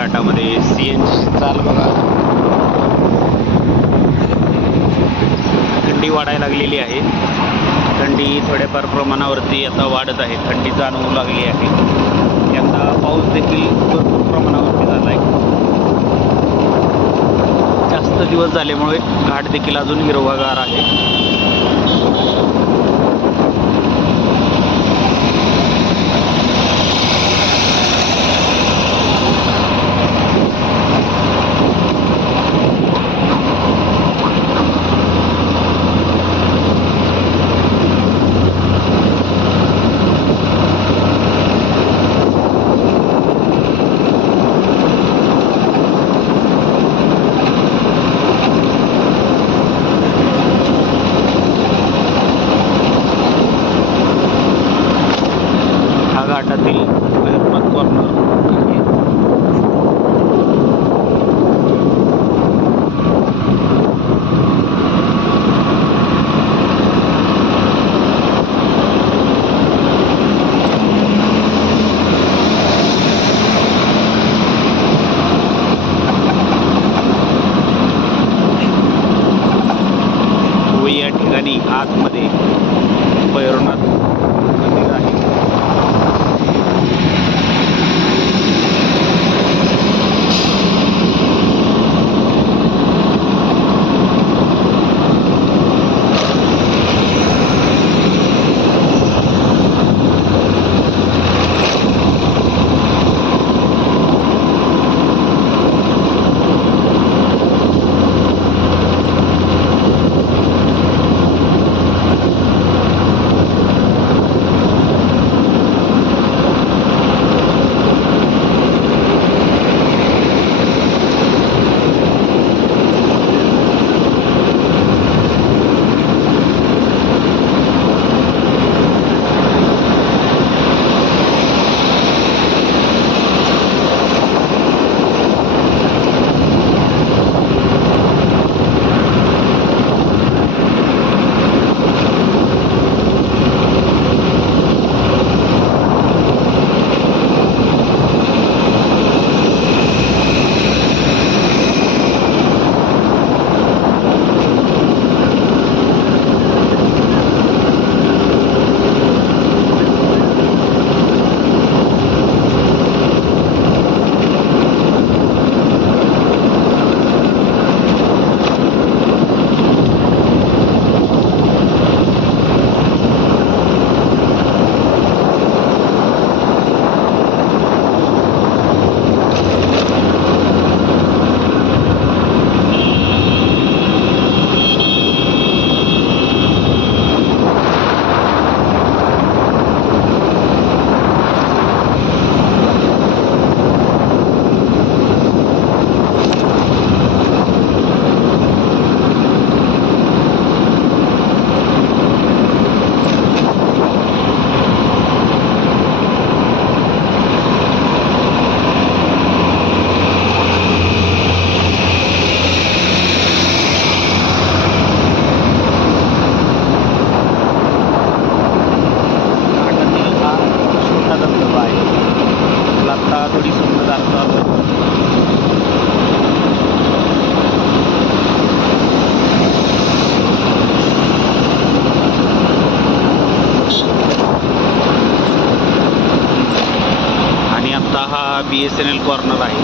घाटामध्ये C N चाल बघा. थंडी वाढायला लागलेली आहे. थंडी थोड्याफार प्रमाणावरती आता वाढत आहे. थंडी जाणवू लागली आहे. यंदा पाऊस देखील भरपूर प्रमाणावरती झाला आहे जास्त दिवस झाल्यामुळे घाट देखील अजून हिरवागार आहे. बी कॉर्नर आहे.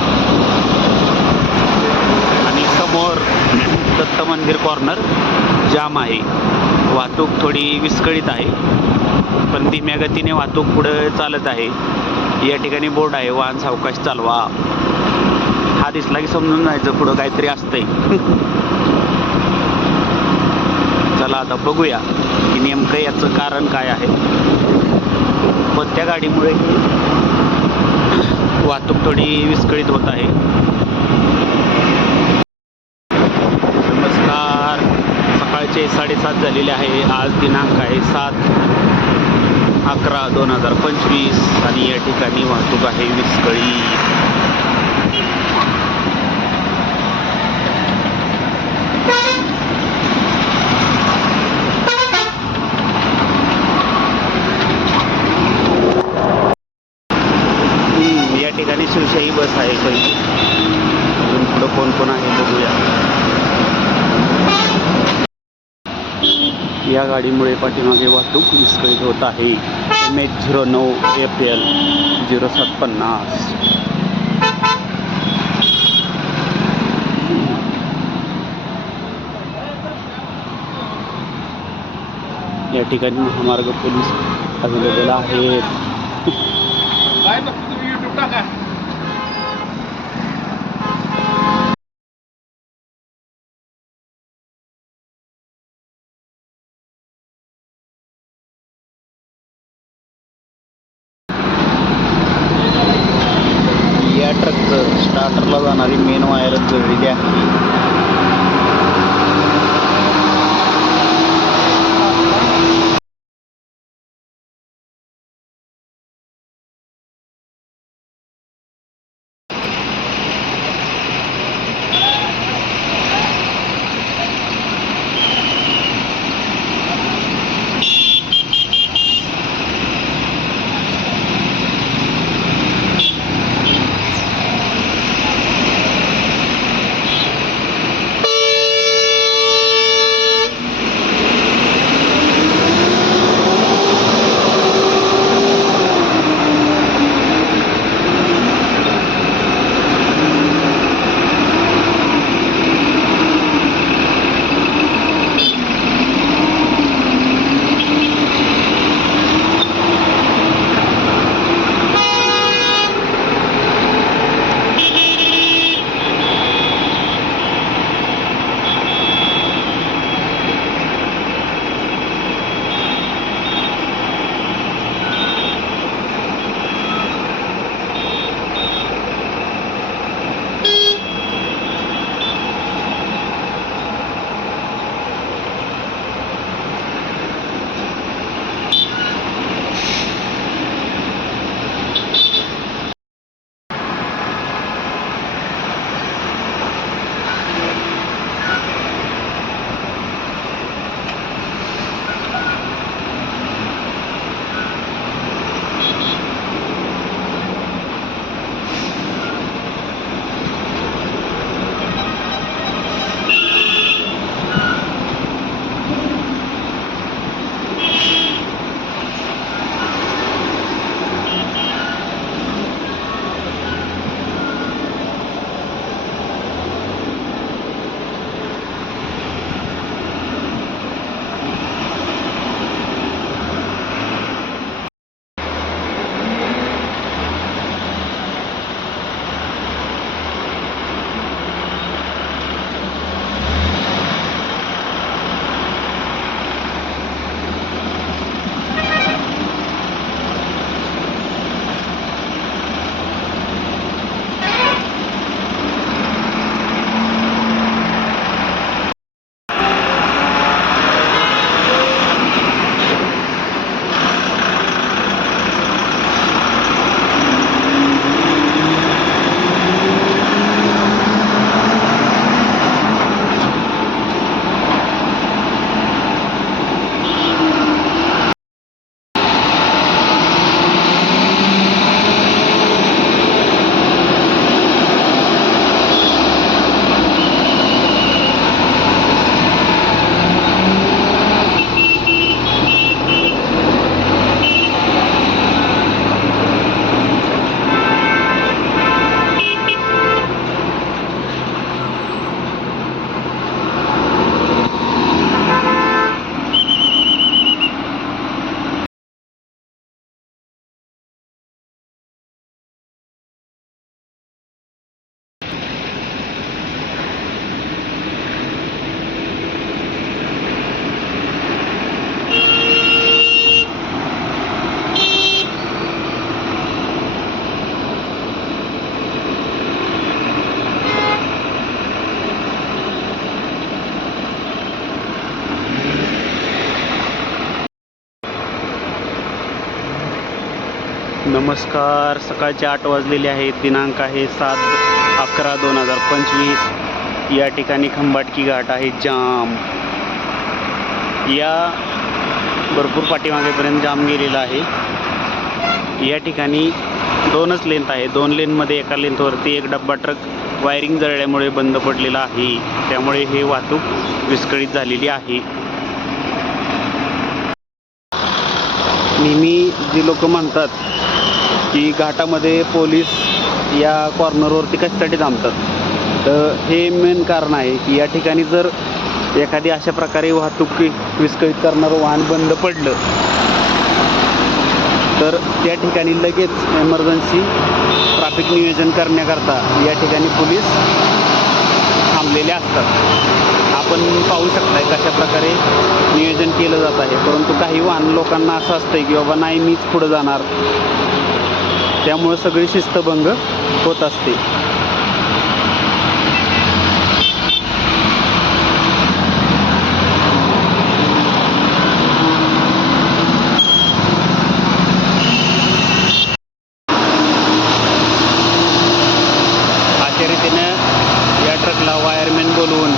आणि समोर दत्त मंदिर कॉर्नर जाम आहे. वाहतूक थोडी विस्कळीत आहे. पण धीम्या गतीने वाहतूक पुढं चालत आहे. या ठिकाणी बोर्ड आहे वाहन सावकाश चालवा. हा दिसला की समजून जायचं पुढं काहीतरी असतंय. चला आता बघूया की नेमकं याचं कारण काय आहे. कोणत्या गाडीमुळे? वाहतूक थोडी विस्कळीत होत आहे. नमस्कार. सकाळचे साडेसात झालेले आहे. आज दिनांक आहे सात अकरा दोन हजार पंचवीस आणि या ठिकाणी वाहतूक आहे विस्कळीत हम्म. ठिकाणी शिवशाही बस आहे पहिली अजून पुढं कोण कोण आहे बघूया. या गाडीमुळे पाठीमागे वाहतूक विस्कळीत होत आहे. एम एच झिरो नऊ एफ एल झिरो सात पन्नास. या ठिकाणी महामार्ग पोलीस अवेलेबल आहेत. जाणारी मेन वायरच जळलेली आहे नमस्कार. सकाळचे आठ वाजलेले आहेत. दिनांक आहे सात अकरा दोन हजार पंचवीस. या ठिकाणी खंबाटकी घाट आहे. जाम. या भरपूर पाठीमागेपर्यंत जाम गेलेला आहे. या ठिकाणी दोनच लेंथ आहे. दोन लेनमध्ये एका लेंथवरती एक डब्बा ट्रक वायरिंग जळल्यामुळे बंद पडलेला आहे. त्यामुळे हे वाहतूक विस्कळीत झालेली आहे. नेहमी जी लोक म्हणतात की घाटामध्ये पोलीस या कॉर्नरवरती कशासाठी थांबतात? तर हे मेन कारण आहे की या ठिकाणी जर एखादी अशा प्रकारे वाहतूक विस्कळीत करणारं वाहन बंद पडलं तर त्या ठिकाणी लगेच एमर्जन्सी ट्रॅफिक नियोजन करण्याकरता या ठिकाणी पोलीस थांबलेले असतात. आपण पाहू शकताय कशा प्रकारे नियोजन केलं जात आहे. परंतु काही वाहन लोकांना असं असतंय की बाबा नाही मीच पुढं जाणार. त्यामुळं सगळी शिस्तभंग होत असते. अशा रीतीनं या ट्रकला वायरमॅन बोलवून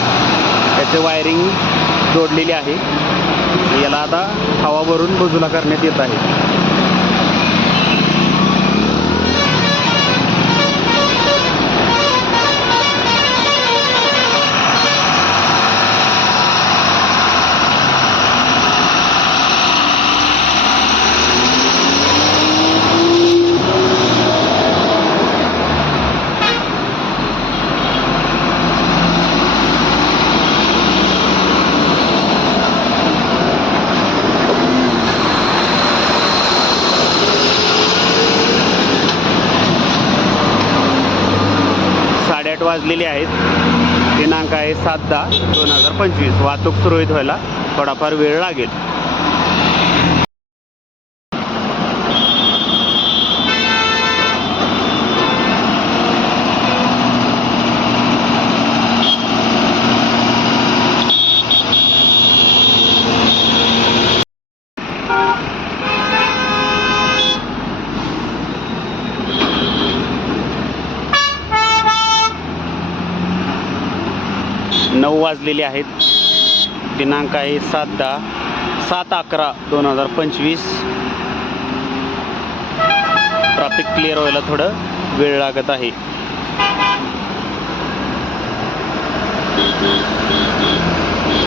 त्याचे वायरिंग जोडलेली आहे. याला आता हवा भरून बाजूला करण्यात येत आहे. साडेआठ वाजलेले आहेत. दिनांक आहे सात दहा दोन हजार पंचवीस. वाहतूक सुरळीत व्हायला थोडाफार वेळ लागेल. नऊ वाजलेले आहेत. दिनांक आहे सात दहा सात अकरा दोन हजार पंचवीस. ट्रॅफिक क्लिअर व्हायला थोडं वेळ लागत आहे.